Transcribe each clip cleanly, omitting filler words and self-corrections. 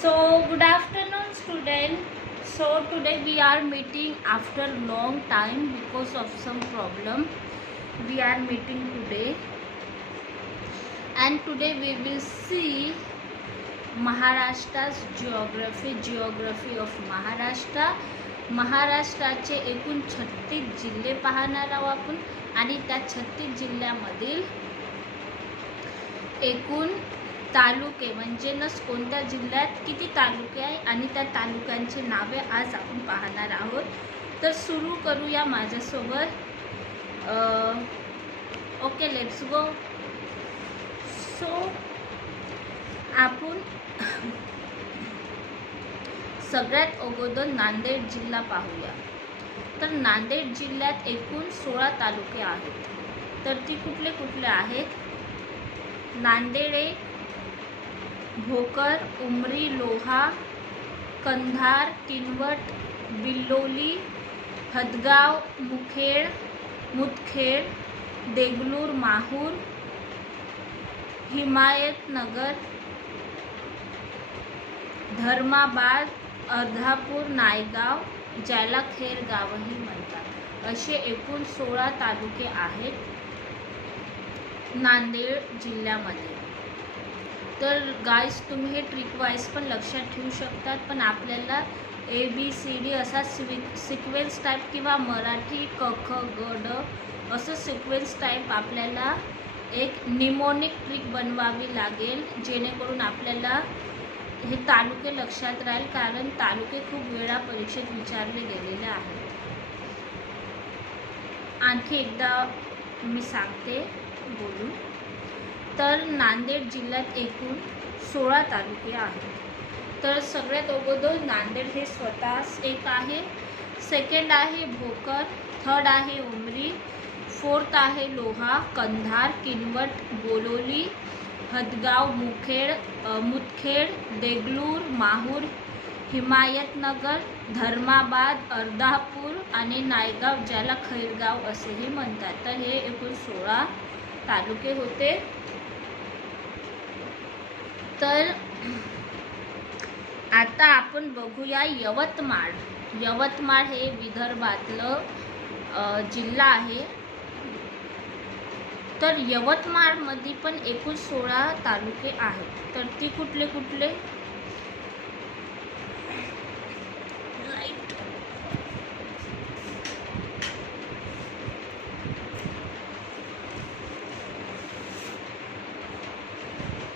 So good afternoon student. So today we are meeting after long time because of some problem. We are meeting today and today we will see Maharashtra's geography of Maharashtra. महाराष्ट्राचे एकूण 36 जिल्हे पाहणार आहोत आपण आणि त्या 36 जिल्ह्यामधील एकूण तालुके म्हणजे कोणत्या जिल्ह्यात किती तालुके आहे आणि त्या तालुक्यांची नावे आज आपण पाहणार आहोत. तर सुरू करूया माझ्यासोबत. Okay, let's go. सो आपण सगळ्यात अगोदर नांदेड जिल्हा पाहूया. तर नांदेड जिल्ह्यात एकूण 16 तालुके आहेत. तर ती कुठले कुठले आहेत? नांदेड, भोकर, उमरी, लोहा, कंधार, किनवट, बिल्लोली, हदगाव, मुदखेड, देगलूर, माहूर, हिमायतनगर, धर्माबाद, अर्धापूर, नायगाव, ज्याला खेरगावही म्हणतात, असे एकूण 16 तालुके आहेत नांदेड जिल्ह्यामध्ये. तर गाईज तुम्ही हे ट्रिक वाईज पण लक्षात ठेवू शकतात. पण आपल्याला ABCD असा सिक्वेन्स टाईप किंवा मराठी क ख ग ड असं सिक्वेन्स टाईप आपल्याला एक निमोनिक ट्रिक बनवावी लागेल, जेणेकरून आपल्याला हे तालुके लक्षात राहील. कारण तालुके खूप वेळा परीक्षेत विचारले गेलेले आहेत. आणखी एकदा मी सांगते बोलून. तर नांदेड जिल्ह्यात एकूण 16 तालुके आहेत. तर सगळ्यात अगोदर नांदेड हे स्वतःच एक आहे. सेकंड आहे भोकर, थर्ड आहे उमरी, फोर्थ आहे लोहा, कंधार, किनवट, बोलोली, हदगाव, मुदखेड, देगलूर, माहूर, हिमायतनगर, धर्माबाद, अर्धापूर आणि नायगाव, ज्याला खैरगाव असेही म्हणतात. तर हे एकूण 16 तालुके होते. तर आता आपण बघूया यवतमाळ. यवतमाळ हे विदर्भातलं जिल्हा आहे. तर यवतमाळमध्ये पण एकूण 16 तालुके आहेत. तर ती कुठले कुठले?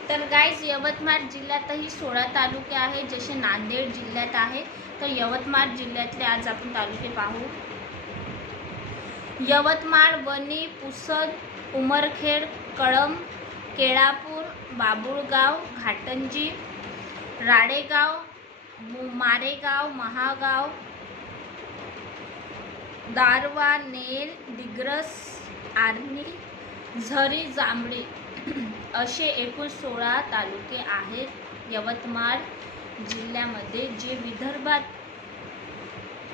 तर गाईज यवतमाळ जिल्ह्यातही 16 तालुके आहेत, जसे नांदेड जिल्ह्यात आहे. तर यवतमाळ जिल्ह्यातले आज आपण तालुके पाहू. यवतमाळ, वणी, पुसद, उमरखेड, कळंब, केळापूर, बाबुळगाव, घाटंजी, राळेगाव, मारेगाव, महागाव, दारवा, नेर, दिग्रस, आर्णी, झरी, जांभळी असे एकूण 16 तालुके आहेत यवतमाळ जिल्ह्यामध्ये, जे विदर्भात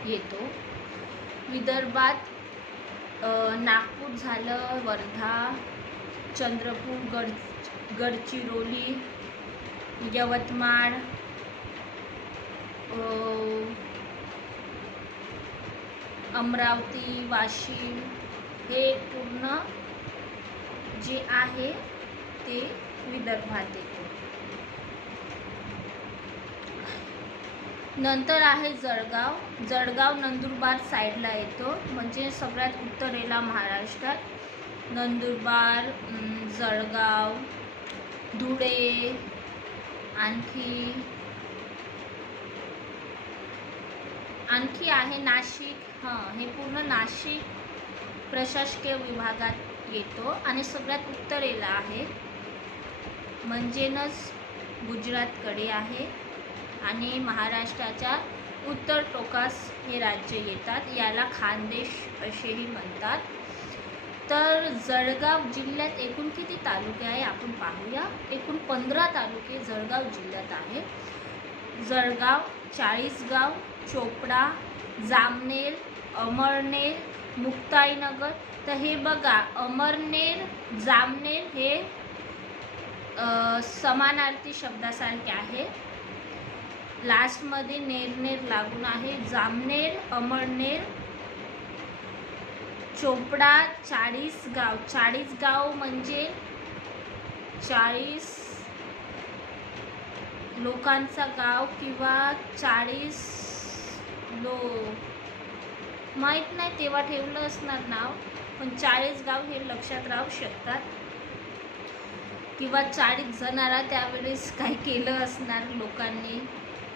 येतो. विदर्भात नागपूर झालं, वर्धा, चंद्रपूर, गडचिरोली, यवतमाळ, अमरावती, वाशिम हे पूर्ण जे आहे ते विदर्भात येतो. नंतर आहे जळगाव. जळगाव नंदुरबार साईडला येतो, म्हणजे सगळ्यात उत्तरेला महाराष्ट्रात. नंदुरबार, जळगाव, धुळे, आणखी आहे नाशिक. हे पूर्ण नाशिक प्रशासकीय विभागात येतो आणि सगळ्यात उत्तरेला आहे, म्हणजेच गुजरातकडे आहे. आणि महाराष्ट्राच्या उत्तर टोकास हे राज्य येतात. याला खानदेश असेही म्हणतात. तर जळगाव जिल्ह्यात एकूण किती तालुके आहे आपण पाहूया. एकूण 15 तालुके जळगाव जिल्ह्यात आहे. जळगाव, चाळीसगाव, चोपडा, जामनेर, अमळनेर, मुक्ताईनगर. तर हे बघा, अमरनेर, जामनेर हे समानार्थी शब्दासारखे आहे. लास्टमध्ये नेरनेर लागून आहे. जामनेर, अमळनेर, चोपडा, चाळीसगाव. चाळीसगाव म्हणजे 40 लोकांचा गाव किंवा 40 माहीत नाही तेव्हा ठेवलं असणार नाव, पण 40 गाव हे लक्षात राहू शकतात. किंवा 40 जणाला त्यावेळेस काही केलं असणार लोकांनी,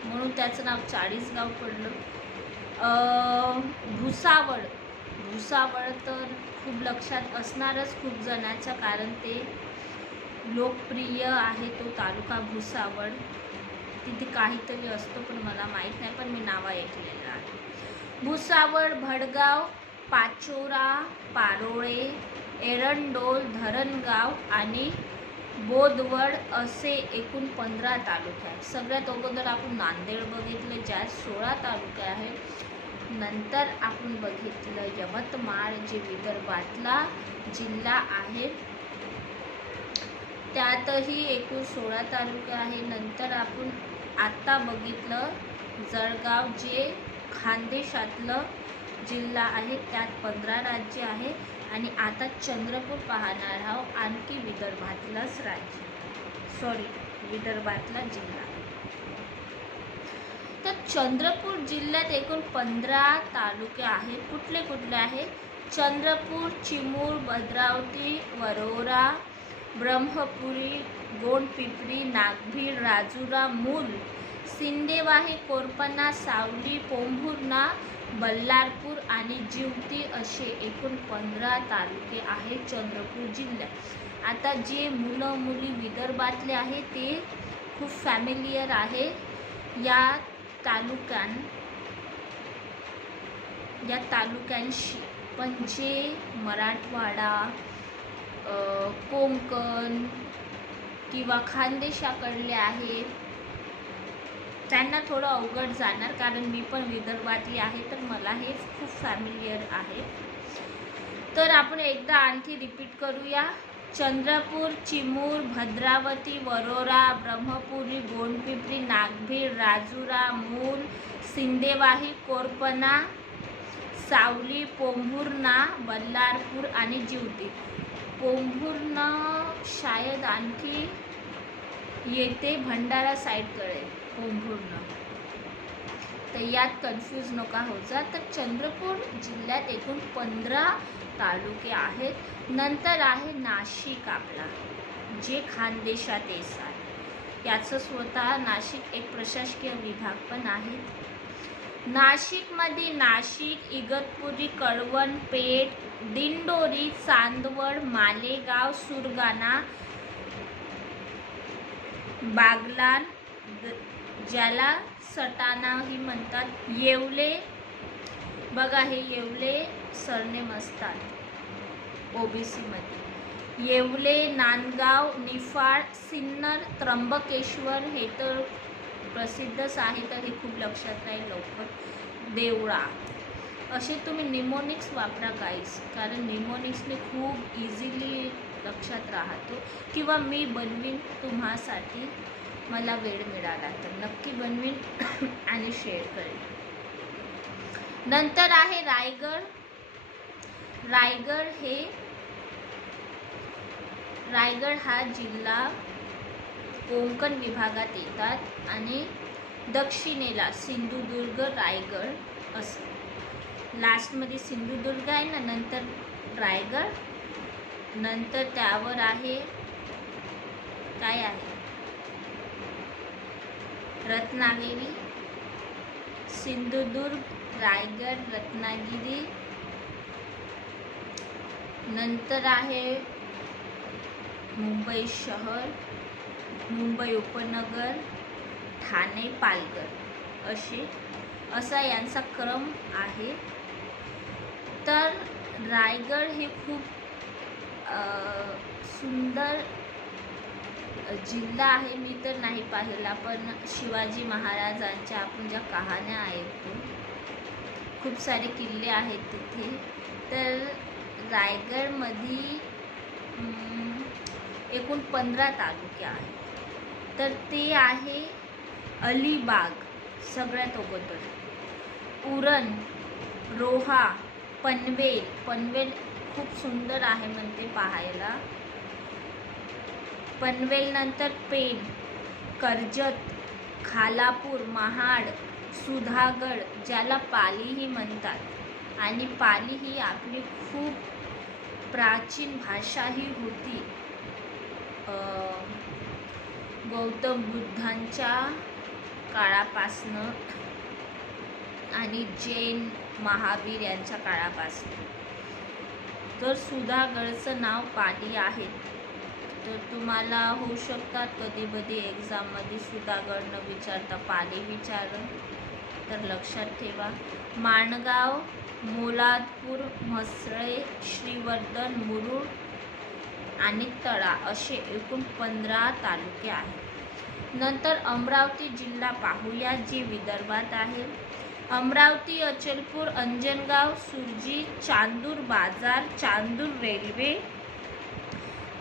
म्हणून त्याचं नाव 40 गाव पडलं. भुसावळ. भुसावळ तर खूप लक्षात असणारच खूप जणांच्या, कारण ते लोकप्रिय आहे तो तालुका भुसावळ. तिथे काहीतरी असतो पण मला माहीत नाही, पण मी नाव ऐकलेलं आहे. भुसावळ, भडगाव, पाचोरा, पारोळे, एरंडोल, धरणगाव आणि बोदवड असे एकूण 15 तालुके आहेत. सगळ्यात अगोदर आपण नांदेड बघितलं, ज्यात 16 तालुके आहेत. नंतर आपण बघितलं यवतमाळ, जे विदर्भातला जिल्हा आहे, त्यातही एकूण 16 तालुके आहे. नंतर आपण आत्ता बघितलं जळगाव, जे खानदेशातलं जिल्हा आहे, त्यात 15 राज्य आहे. आणि आता चंद्रपूर पाहणार आहोत, आणखी विदर्भातलाच विदर्भातला जिल्हा. तर चंद्रपूर जिल्ह्यात एकूण 15 तालुके आहेत. कुठले कुठले आहेत? चंद्रपूर, चिमूर, भद्रावती, वरोरा, ब्रह्मपुरी, गोंडपिंपरी, नागभीड, राजुरा, मूल, सिंदेवाही, कोरपणा, सावली, पोंभुर्णा, बल्लारपूर आणि जिवती असे एकूण 15 तालुके आहेत चंद्रपूर जिल्ह्यात. आता जे मुलं मुली विदर्भातले आहे ते खूप फॅमिलियर आहे या तालुक्यांशी, पण जे मराठवाडा, कोकण किंवा खानदेशाकडले आहेत त्यांना थोडं अवघड जाणार, कारण मी पण विदर्भातली आहे, तर मला हे खूप फॅमिलियर आहे. तर आपण एकदा आणखी रिपीट करूया. चंद्रपूर, चिमूर, भद्रावती, वरोरा, ब्रह्मपुरी, गोंडपिंपरी, नागभीड, राजुरा, मूल, सिंदेवाही, कोरपणा, सावली, पोंभुर्णा, बल्लारपूर आणि जिवती. पोंभुर्णा शायद आणखी येते भंडारा साईडकडे पोंभुर्णा, तर यात कन्फ्यूज नका हो जा. तर चंद्रपूर जिल्ह्यात एकूण 15 तालुके आहेत. नंतर आहे नाशिक आपला, जे खानदेशात येतात. याचं स्वतः नाशिक एक प्रशासकीय विभाग पण आहे. नाशिकमध्ये नाशिक, इगतपुरी, कळवण, पेठ, दिंडोरी, चांदवड, मालेगाव, सुरगाणा, बागलाण, ज्याला सटाणाही म्हणतात, येवले. बघा हे येवले सरनेम असतात ओबीसी मध्ये. येवले, नांदगाव, निफाड, सिन्नर, त्र्यंबकेश्वर हे तर प्रसिद्धच आहे, तर हे खूप लक्षात राहील लवकर. देवळा. असे तुम्ही निमोनिक्स वापरा काहीच, कारण निमोनिक्सने खूप इझिली लक्षात राहतो. किंवा मी बनवीन तुम्हासाठी, मला वेळ मिळाला तर नक्की बनवीन आणि शेअर करेन. नंतर आहे रायगड. रायगड हा जिल्हा कोकण विभागात येतात आणि दक्षिणेला सिंधुदुर्ग, रायगड असं. लास्टमध्ये सिंधुदुर्ग आहे ना, नंतर रायगड, नंतर त्यावर आहे काय आहे रत्नागिरी, सिंधुदुर्ग, रायगड, रत्नागिरी, नंतर आहे मुंबई शहर, मुंबई उपनगर, ठाणे, पालघर असा यांचा क्रम आहे. तर रायगड हे खूप सुंदर जिल्हा आहे. मी तर नाही पाहिला, पण शिवाजी महाराजांच्या आपण ज्या कहाण्या ऐकतो, खूप सारे किल्ले आहेत तिथे. तर रायगडमध्ये एकूण 15 तालुके आहेत. तर ते आहे अलिबाग, सगळ्यात अगोदर उरण, रोहा, पनवेल. पनवेल खूप सुंदर आहे म्हणते पाहायला. पनवेल नंतर पेण, कर्जत, खालापूर, महाड, सुधागड, ज्याला पालीही म्हणतात. आणि पाली ही आपली खूप प्राचीन भाषा ही होती. गौतम बुद्धांच्या काळापासनं आणि जैन महावीर यांच्या काळापासनं. तर सुधागडचं नाव पाली आहे. तर तुम्हाला होऊ शकतात कधी कधी एक्झाममध्ये सुधागड न विचारता पाली विचारलं, तर लक्षात ठेवा. माणगाव, मोलादपूर, म्हसळे, श्रीवर्धन, मुरुड आणि तळा असे एकूण 15 तालुके आहेत. नंतर अमरावती जिल्हा पाहूया, जे विदर्भात आहे. अमरावती, अचलपूर, अंजनगाव, सुरजी, चांदूर बाजार, चांदूर रेल्वे,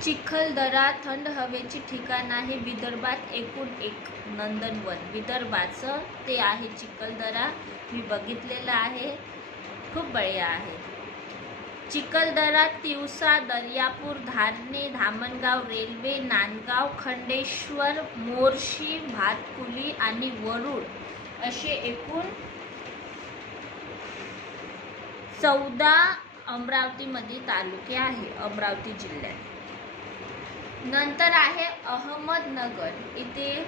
चिखलदरा थंड हवेची ठिकाण आहे. विदर्भात एकूण एक नंदनवन विदर्भाचं ते आहे चिखलदरा. मी बघितलेलं आहे, खूप बढिया आहे. चिखलदरा, तिवसा, दर्यापूर, धारणे, धामणगाव रेल्वे, नांदगाव, खंडेश्वर, मोर्शी, भातकुली आणि वरुड असे एकूण 14 अमरावतीमध्ये तालुके आहे अमरावती जिल्ह्यात. नंतर आहे अहमदनगर. इथे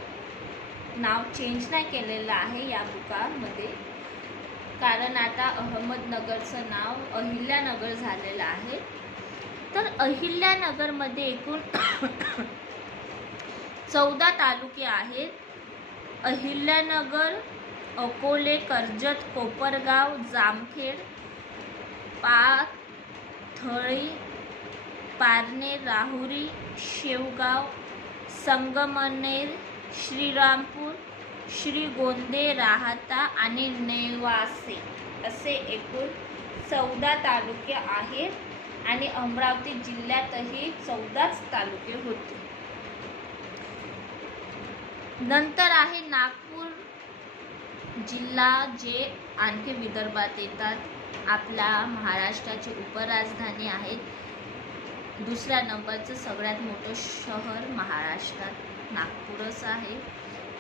नाव चेंज नाही केलेलं आहे या बुकामध्ये, कारण आता अहमदनगरचं नाव अहिल्यानगर झालेलं आहे. तर अहिल्यानगरमध्ये एकूण 14 तालुके आहेत. अहिल्यानगर, अकोले, कर्जत, कोपरगाव, जामखेड, पाथर्डी, पारनेर, राहुरी, शेवगाव, संगमनेर, श्रीरामपूर, श्रीगोंदे, राहता आणि नेवासे असे एकूण 14 तालुके आहेत. आणि अमरावती जिल्ह्यातही 14च तालुके होते. नंतर आहे नागपूर जिल्हा, जे आणखी विदर्भात येतात. आपल्या महाराष्ट्राची उपराजधानी आहे. दुसऱ्या नंबरचं सगळ्यात मोठं शहर महाराष्ट्रात नागपूरच आहे.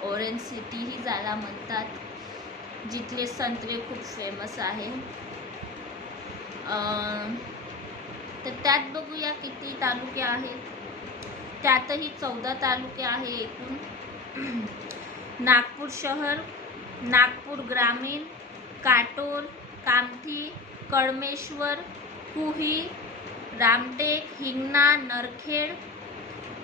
ऑरेंज सिटी ही ज्याला म्हणतात, जिथले संत्रे खूप फेमस आहे. तर त्यात बघूया किती तालुके आहेत. त्यातही 14 तालुके आहे एकूण. नागपूर शहर, नागपूर ग्रामीण, काटोल, कामठी, कळमेश्वर, कुही, रामटेक, हिंगणा, नरखेड,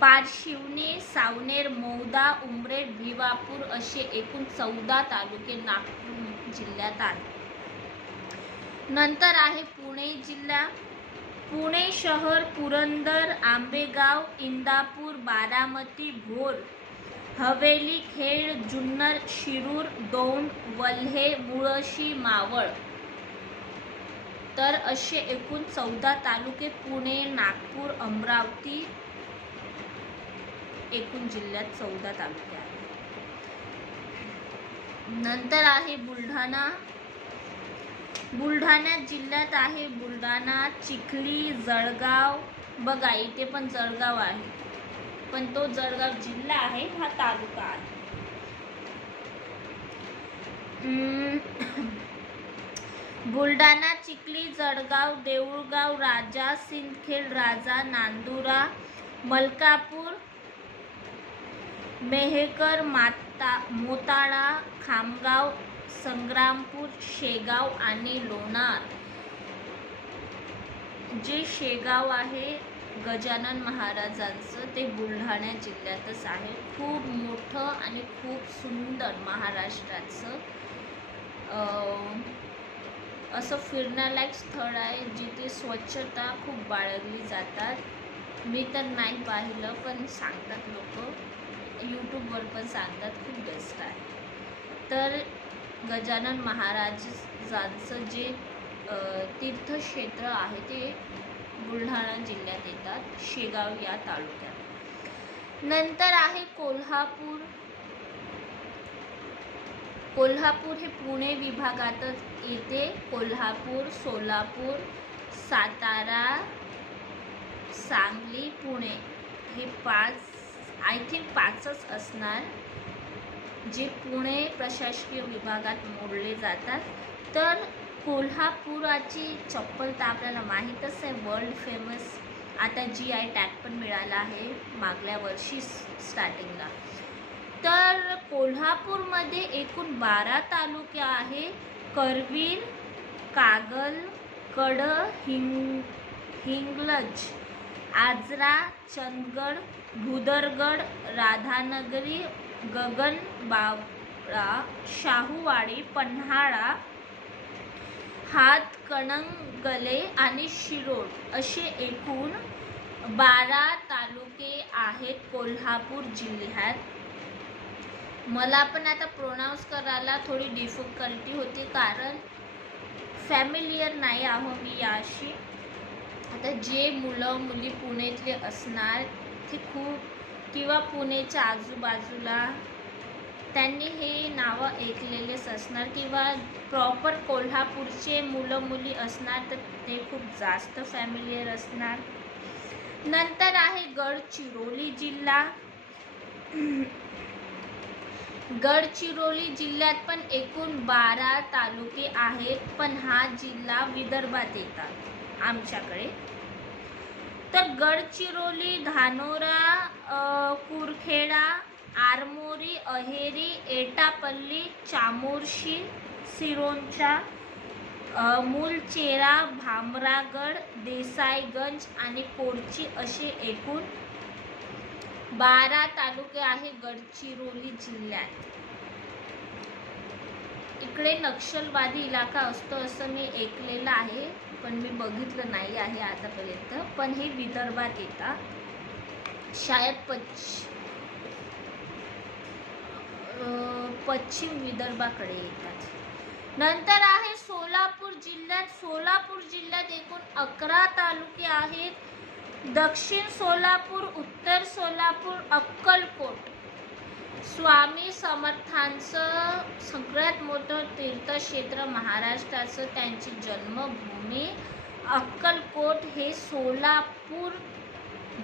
पारशिवनी, सावनेर, मौदा, उमरेड, भिवापूर असे एकूण 14 तालुके नागपूर जिल्ह्यात आहेत. नंतर आहे पुणे जिल्हा. पुणे शहर, पुरंदर, आंबेगाव, इंदापूर, बारामती, भोर, हवेली, खेड, जुन्नर, शिरूर, दौंड, वल्हे, मुळशी, मावळ. तर असे एकूण 14 तालुके पुणे, नागपूर, अमरावती एकूण जिल्ह्यात 14 तालुके आहेत. नंतर आहे बुलढाणा. बुलढाणा जिल्ह्यात आहे बुलढाणा, चिखली, जळगाव. बघा इथे पण जळगाव आहे, पण तो जळगाव जिल्हा आहे, हा तालुका आहे. बुलढाणा, चिखली, जळगाव, देऊळगाव, राजा, सिंदखेड राजा, नांदुरा, मलकापूर, मेहकर, मोताळा, खामगाव, संग्रामपूर, शेगाव आणि लोणार. जे शेगाव आहे गजानन महाराजांचं, ते बुलढाणा जिल्ह्यातच आहे. खूप मोठं आणि खूप सुंदर महाराष्ट्राचं असं फिरण्यालायक स्थळ आहे, जिथे स्वच्छता खूप बाळगली जातात. मी तर नाही पाहिलं, पण सांगतात लोक, यूट्यूबवर पण सांगतात खूप बेस्ट आहे. तर गजानन महाराजांचं जे तीर्थक्षेत्र आहे ते बुलढाणा जिल्ह्यात येतात, शेगाव या तालुक्यात. नंतर आहे कोल्हापूर. कोल्हापूर हे पुणे विभागातच येते. कोल्हापूर, सोलापूर, सातारा, सांगली, पुणे हे 5 आय थिंक 5च असणार जे पुणे प्रशासकीय विभागात मोडले जातात. तर कोल्हापुराची चप्पल तर आपल्याला माहीतच आहे, वर्ल्ड फेमस. आता GI टॅग पण मिळाला आहे मागल्या वर्षी स्टार्टिंगला. तर कोल्हापूरमध्ये एकूण 12 तालुके आहे. करवीर, कागल, कड, हिंगलज, आजरा, चंदगड, भुदरगड, राधानगरी, गगनबावडा, शाहूवाडी, पन्हाळा, हातकणंगले आणि शिरोळ असे एकूण 12 तालुके आहेत कोल्हापूर जिल्ह्यात. मला पण आता प्रोनाऊन्स करायला थोडी डिफिकल्टी होती, कारण फॅमिलियर नाही आहो मी याशी. आता जे मुलं मुली पुण्यातले असणार ते खूप किंवा पुण्याच्या आजूबाजूला त्यांनी हे नावं ऐकलेलेच असणार, किंवा प्रॉपर कोल्हापूरचे मुलं मुली असणार तर ते खूप जास्त फॅमिलियर असणार. नंतर आहे गडचिरोली जिल्हा. गडचिरोली जिल्ह्यात पण एकूण 12 तालुके आहेत, पण हा जिल्हा विदर्भात येतात आमच्याकडे. तर गडचिरोली, धानोरा, कुरखेडा, आरमोरी, अहेरी, एटापल्ली, चामोर्शी, सिरोंचा, मुलचेरा, भामरागड, देसाईगंज आणि कोरची असे एकूण 12 तालुके आहे गडचिरोली जिल्ह्यात. इकडे नक्षलवादी इलाका असतो असं मी ऐकलेलं आहे, पण मी बघितलं नाही आहे आतापर्यंत. पण हे विदर्भात येतात, शायद पश्चिम विदर्भाकडे येतात. नंतर आहे सोलापूर जिल्ह्यात. सोलापूर जिल्ह्यात एकूण 11 तालुके आहेत. दक्षिण सोलापूर, उत्तर सोलापूर, अक्कलकोट, स्वामी समर्थांचं सगळ्यात मोठं तीर्थक्षेत्र महाराष्ट्राचं, त्यांची जन्मभूमी अक्कलकोट हे सोलापूर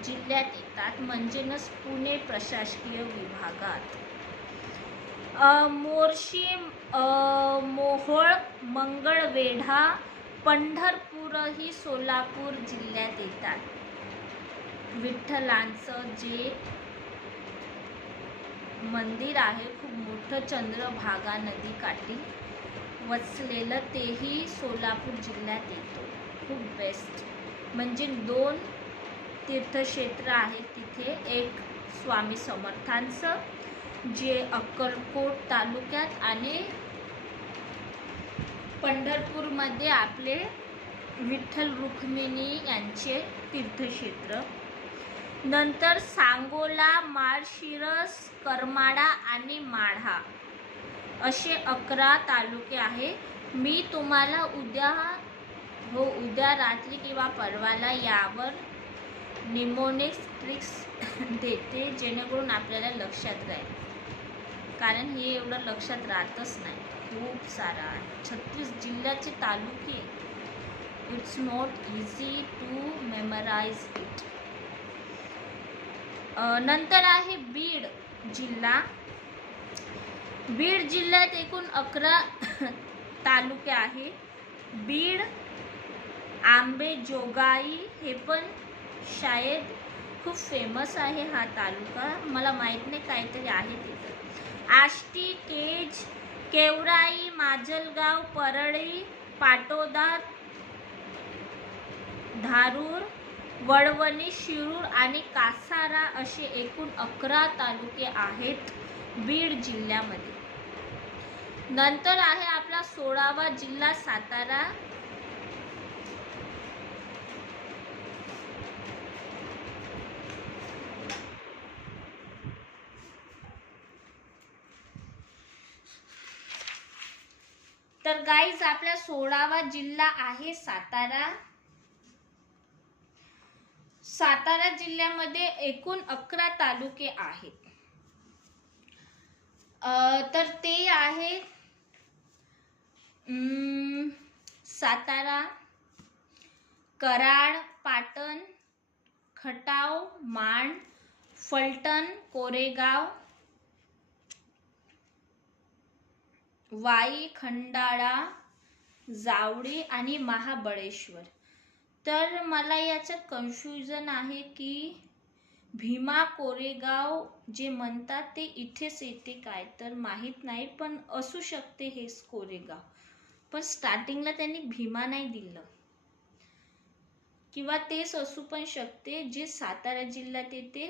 जिल्ह्यात येतात, म्हणजेच पुणे प्रशासकीय विभागात. मोर्शी, मोहोळ, मंगळवेढा, पंढरपूरही सोलापूर जिल्ह्यात येतात. विठ्ठलांचं जे मंदिर आहे खूप मोठं, चंद्रभागा नदीकाठी वसलेलं, तेही सोलापूर जिल्ह्यात येतो. खूप बेस्ट, म्हणजे 2 तीर्थक्षेत्र आहेत तिथे. एक स्वामी समर्थांचं जे अक्कलकोट तालुक्यात, आणि पंढरपूरमध्ये आपले विठ्ठल रुक्मिणी यांचे तीर्थक्षेत्र. नंतर सांगोला, माळशिरस, करमाळा आणि माढा असे 11 तालुके आहे. मी तुम्हाला उद्या रात्री किंवा परवाला यावर निमोनिक्स ट्रिक्स देते, जेणेकरून आपल्याला लक्षात राहील, कारण हे एवढं लक्षात राहतच नाही. खूप सारा आहे 36 जिल्ह्याचे तालुके. It's not easy to memorise it. नंतर आहे बीड जिल्हा. बीड जिल्ह्यात एकूण 11 तालुके आहे. बीड, आंबेजोगाई हे पण शायद खूप फेमस आहे हा तालुका, मला माहीत नाही, काहीतरी आहे तिथं. आष्टी, केज, केवराई, माजलगाव, परळी, पाटोदा, धारूर, वळवणी, शिरूर आणि कासारा असे एकूण 11 तालुके आहेत बीड जिल्ह्यामध्ये. नंतर आहे आपला 16वा जिल्हा सातारा. तर गाईज आपला 16वा जिल्हा आहे सातारा. सातारा जिल्ह्यामध्ये एकूण 11 तालुके आहेत. तर ते आहेत सातारा, कराड, पाटण, खटाव, माण, फलटण, कोरेगाव, वाई, खंडाळा, जावळी आणि महाबळेश्वर. तर मला याच्यात कन्फ्युजन आहे की भीमा कोरेगाव जे म्हणतात ते इथेच येते काय, तर माहीत नाही, पण असू शकते हेच कोरेगाव. पण स्टार्टिंगला त्यांनी भीमा नाही दिलं, किंवा तेच असू पण शकते जे सातारा जिल्ह्यात येते.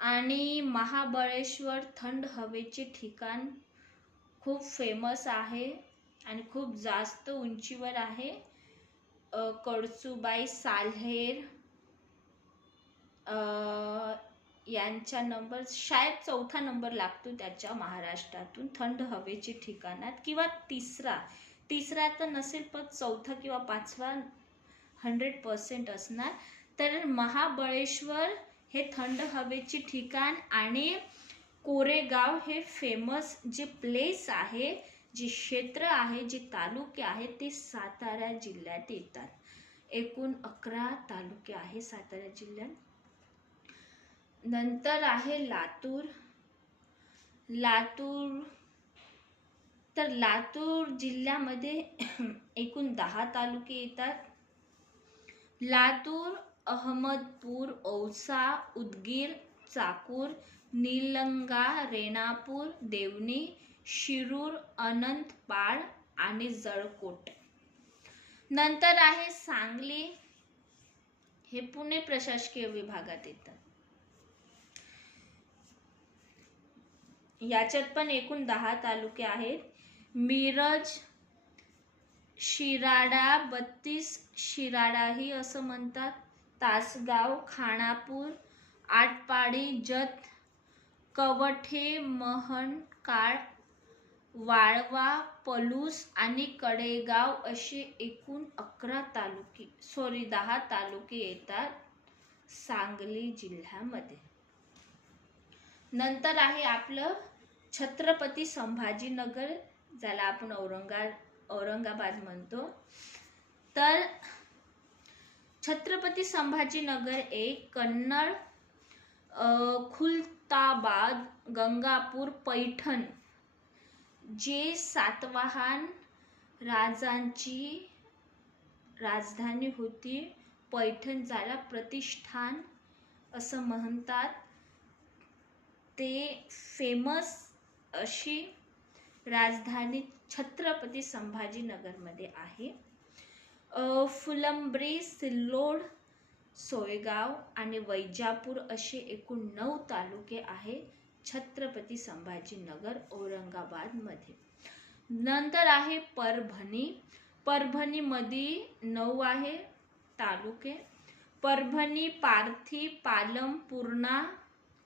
आणि महाबळेश्वर थंड हवेचे ठिकाण खूप फेमस आहे आणि खूप जास्त उंचीवर आहे. कळसुबाई, साल्हेर यांचा नंबर शायद 4था नंबर लागतो त्याच्या महाराष्ट्रातून थंड हवेचे ठिकाणात, किंवा तिसरा तर नसेल, पण 4था किंवा 5वा 100% असणार. तर महाबळेश्वर हे थंड हवेचे ठिकाण आणि कोरेगाव हे फेमस जे प्लेस आहे, जे क्षेत्र आहे, जे तालुके आहे ते सातारा जिल्ह्यात येतात. एकूण 11 तालुके आहे सातारा जिल्ह्यात. नंतर आहे लातूर. तर लातूर जिल्ह्यामध्ये एकूण 10 तालुके येतात. लातूर, अहमदपूर, औसा, उदगीर, चाकूर, निलंगा, रेणापूर, देवणी, शिरूर, अनंतपाळ आणि जळकोट. नंतर आहे सांगली, हे पुणे प्रशासकीय विभागात येतं. याच्यात पण एकूण 10 तालुके आहेत. मिरज, शिराडा, 32 शिराडाही असं म्हणतात, तासगाव, खानापूर, आटपाडी, जत, कवठे, महनकाळ, वाळवा, पलूस आणि कडेगाव असे एकूण 10 तालुके येतात सांगली जिल्ह्यामध्ये. नंतर आहे आपलं छत्रपती संभाजीनगर, ज्याला आपण औरंगाबाद म्हणतो. तर छत्रपती संभाजीनगर एक कन्नड, खुलताबाद, गंगापूर, पैठण जे सातवाहन राजांची राजधानी होती. पैठण ज्याला प्रतिष्ठान असं म्हणतात, ते फेमस अशी राजधानी छत्रपती संभाजीनगरमध्ये आहे. फुलंब्री, सिल्लोड, सोयगाव आणि वैजापूर असे एकूण 9 तालुके आहे छत्रपती संभाजीनगर औरंगाबादमध्ये. नंतर आहे परभणी. परभणीमध्ये 9 आहे तालुके. परभणी, पारधी, पालम, पूर्णा.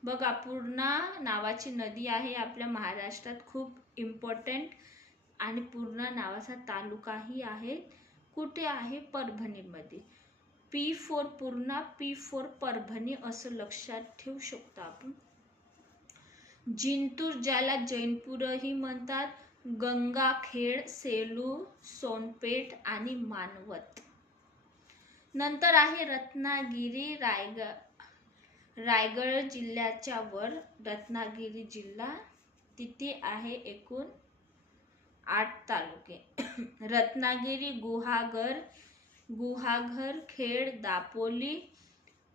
बघा, पूर्णा नावाची नदी आहे आपल्या महाराष्ट्रात, खूप इम्पॉर्टंट. आणि पूर्णा नावाचा तालुकाही आहे. कुठे आहे? परभणीमध्ये. P4 पूर्णा, P4 परभणी असं लक्षात ठेवू शकतो आपण. जिंतूर ज्याला जैनपूरही म्हणतात, गंगाखेड, सेलू, सोनपेठ आणि मानवत. नंतर आहे रत्नागिरी. रायगड जिल्ह्याच्या वर रत्नागिरी जिल्हा, तिथे आहे एकूण 8 तालुके. रत्नागिरी, गुहागर, खेड,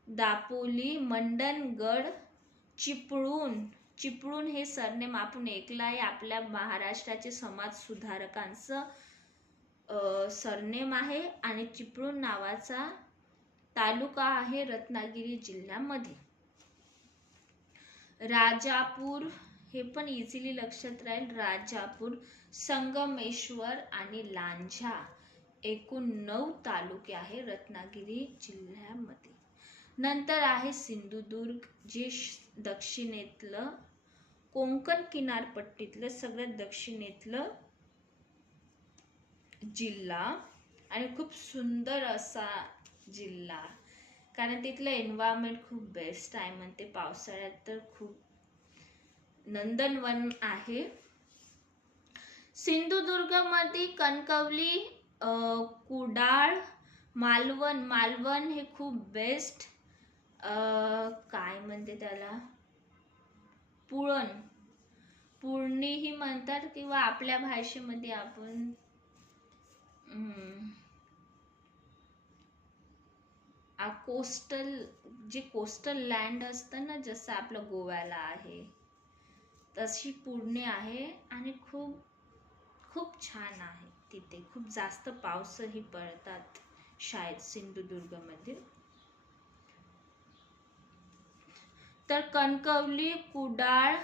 दापोली, मंडणगड, चिपळूण हे सरनेम आपण ऐकलं आहे, आपल्या महाराष्ट्राचे समाज सुधारकांचं सरनेम आहे. आणि चिपळूण नावाचा तालुका आहे रत्नागिरी जिल्ह्यामध्ये. राजापूर, हे पण इझिली लक्षात राहील, राजापूर, संगमेश्वर आणि लांजा एकूण 9 तालुके आहे रत्नागिरी जिल्ह्यामध्ये. नंतर आहे सिंधुदुर्ग, जे दक्षिणेतलं कोकण किनारपट्टीतलं सगळ्यात दक्षिणेतलं जिल्हा आणि खूप सुंदर असा जिल्हा, कारण तिथलं एन्व्हायरमेंट खूप बेस्ट आहे म्हणते. पावसाळ्यात तर खूप नंदनवन आहे. सिंधुदुर्गमध्ये कणकवली, कुडाळ, मालवण हे खूप बेस्ट, काय म्हणते त्याला, पुळणीही म्हणतात किंवा आपल्या भाषेमध्ये आपण कोस्टल लँड असतं ना, जसं आपलं गोव्याला आहे तशी पुळणी आहे आणि खूप खूप छान आहे. तिथे खूप जास्त पाऊसही पडतात शायद सिंधुदुर्गमध्ये. तर कणकवली, कुडाळ,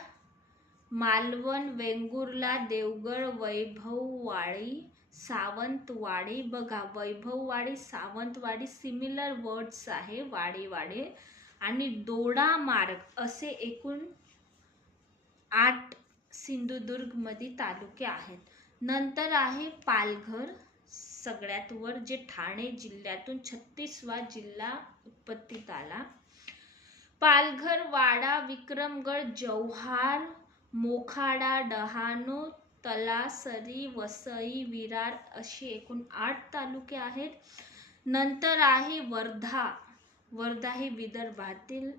मालवण, वेंगुर्ला, देवगड, वैभववाडी, सावंतवाडी. बघा, वैभववाडी, सावंतवाडी सिमिलर वर्ड्स आहे, वाडी आणि दोडामार्ग असे एकूण 8 सिंधुदुर्गमध्ये तालुके आहेत. नंतर आहे पालघर सगळ्यात वर, जे ठाणे जिल्ह्यातून 36वा जिल्हा उत्पत्तीत आला. पालघर, वाडा, विक्रमगड, जव्हार, मोखाडा, डहाणू, तलासरी, वसई, विरार असे एकूण 8 तालुके आहेत. नंतर आहे वर्धा हे विदर्भातील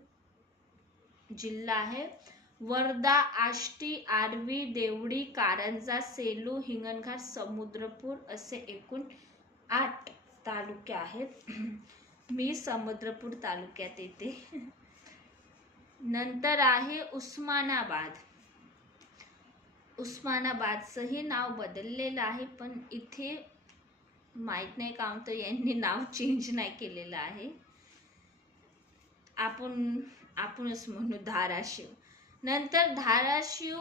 जिल्हा आहे. वर्धा, आष्टी, आर्वी, देवडी, कारंजा, सेलू, हिंगणघाट, समुद्रपूर असे एकूण 8 तालुके आहेत. मी समुद्रपूर तालुक्यात येते. नंतर आहे उस्मानाबादचंही नाव बदललेलं आहे, पण इथे माहीत नाही का तर यांनी नाव चेंज नाही केलेलं आहे. आपणच म्हणू धाराशिव. नंतर धाराशिव,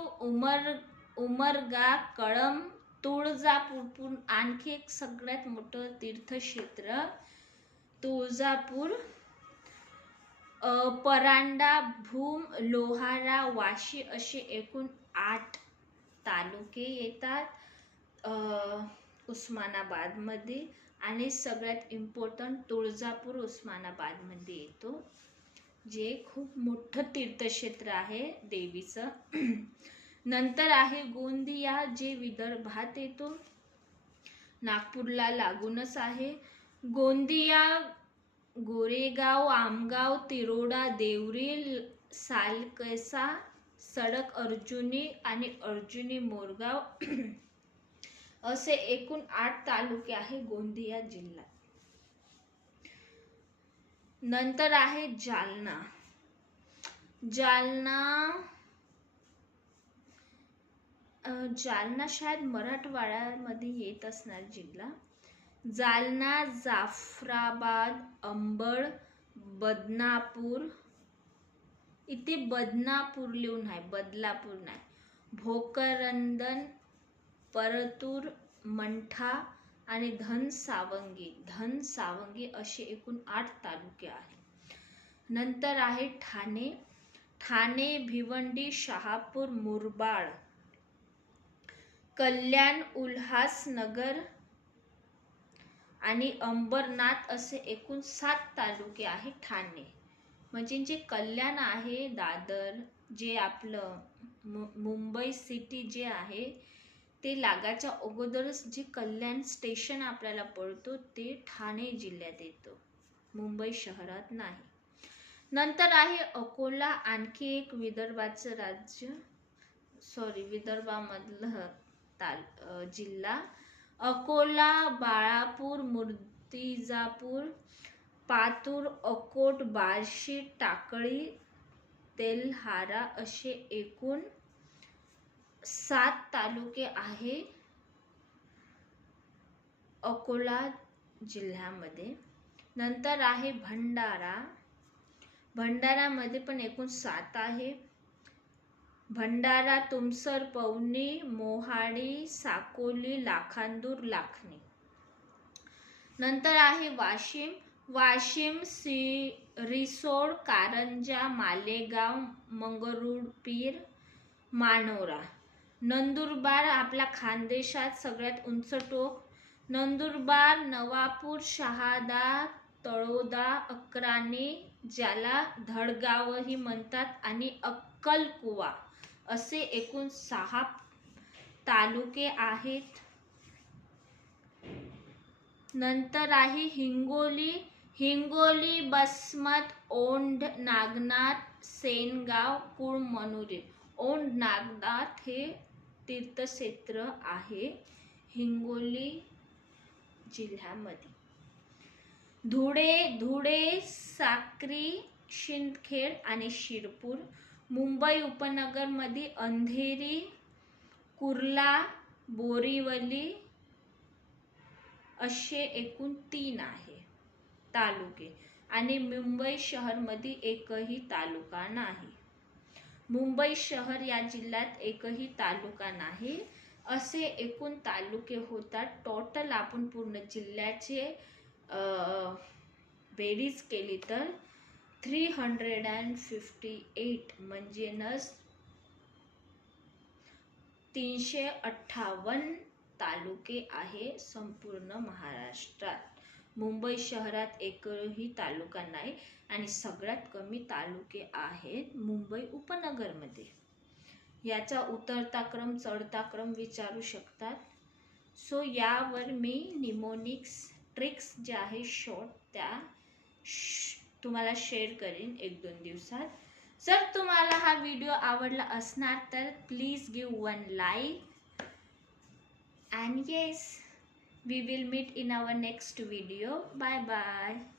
उमरगा, कळंब, तुळजापूर, आणखी एक सगळ्यात मोठं तीर्थक्षेत्र तुळजापूर, परांडा, भूम, लोहारा, वाशी असे एकूण 8 तालुके येतात उस्मानाबादमध्ये. आणि सगळ्यात इम्पॉर्टंट तुळजापूर उस्मानाबादमध्ये येतो, जे खूप मोठं तीर्थक्षेत्र आहे देवीचं. नंतर आहे गोंदिया, जे विदर्भात येतो, नागपूरला लागूनच आहे. गोंदिया, गोरेगाव, आमगाव, तिरोडा, देवरी, सालकैसा, सडक अर्जुनी आणि अर्जुनी मोरगाव असे एकूण 8 तालुके आहे गोंदिया जिल्हा. नंतर आहे जालना शायद मराठवाड्यामध्ये येत असणार जिल्हा. जालना, जाफराबाद, अंबड, बदनापूर, इथे बदनापूर लिहून आहे, बदलापूर नाही, भोकरदन, परतूर, मंठा आणि धनसावंगी असे एकूण 8 तालुके आहेत. नंतर आहे ठाणे, भिवंडी, शहापूर, मुरबाड, कल्याण, उल्हासनगर आणि अंबरनाथ असे एकूण 7 तालुके आहे ठाणे. म्हणजे जे कल्याण आहे, दादर, जे आपलं मुंबई सिटी जे आहे ते लागाच्या अगोदरच जे कल्याण स्टेशन आपल्याला पडतो ते ठाणे जिल्ह्यात येतो, मुंबई शहरात नाही. नंतर आहे अकोला, आणखी एक विदर्भामधलं जिल्हा. अकोला, बाळापूर, मूर्तिजापूर, पातूर, अकोट, बार्शी, टाकळी, तेल्हारा असे एकूण 7 तालुके आहे अकोला जिल्ह्यामध्ये. नंतर आहे भंडारामध्ये पण एकूण 7 आहे. भंडारा, तुमसर, पवनी, मोहाडी, साकोली, लाखांदूर, लाखनी. नंतर आहे वाशिम, रिसोड, कारंजा, मालेगाव, मंगरुळपीर, मानोरा. नंदुरबार, आपला खानदेशात सगळ्यात उंच टोक. नंदुरबार, नवापूर, शहादा, तळोदा, अक्राणी, ज्याला धडगावही म्हणतात, आणि अक्कलकुवा असे एकूण 6 तालुके आहेत. नंतर आहे हिंगोली, बसमत, औंध, नागनाथ, सेनगाव, कुळमनुरी. औंध नागनाथ हे तीर्थक्षेत्र आहे हिंगोली जिल्ह्यामध्ये. धुळे, साक्री, शिंदखेड आणि शिरपूर. मुंबई उपनगरमध्ये अंधेरी, कुर्ला, बोरिवली असे एकूण 3 आहे तालुके. आणि मुंबई शहरमध्ये एकही तालुका नाही. मुंबई शहर या जिल्ह्यात एकही तालुका नाही. असे एकूण तालुके होतात. टोटल आपण पूर्ण जिल्ह्याचे बेरीज केली तर 358 म्हणजे 358 तालुके आहे संपूर्ण महाराष्ट्रात. मुंबई शहरात एकही तालुका नाही आणि सगळ्यात कमी तालुके आहेत मुंबई उपनगरमध्ये. याचा उतरता क्रम चढता क्रम विचारू शकतात. सो यावर मी निमोनिक्स ट्रिक्स जे आहे शॉर्ट त्या तुम्हाला शेअर करेन 1-2 दिवसात. जर तुम्हाला हा व्हिडिओ आवडला असणार तर please give 1 like. And yes, we will meet in our next video. Bye bye.